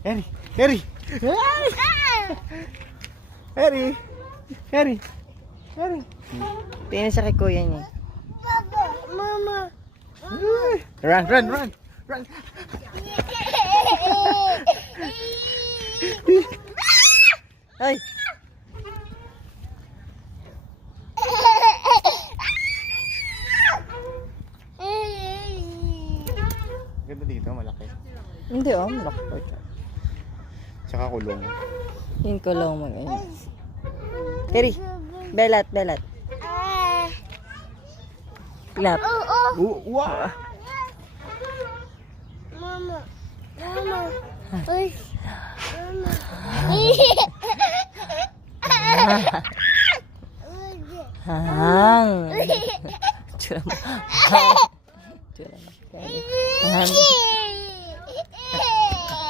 Harry! Harry! Harry! Harry! Harry! Tingnan siya kay kuya niya. Mama. Run! Run! Run! Run! Ay! Ganda dito, malaki. Hindi oh, malaki pa ito. Tsaka kulong. Yun ko lang mag-ayun. Harry! Belat, belat. Clap. Wow! Mama. Mama. Uy. Mama. Hang. Tsura mo. Tsura mo. Hang.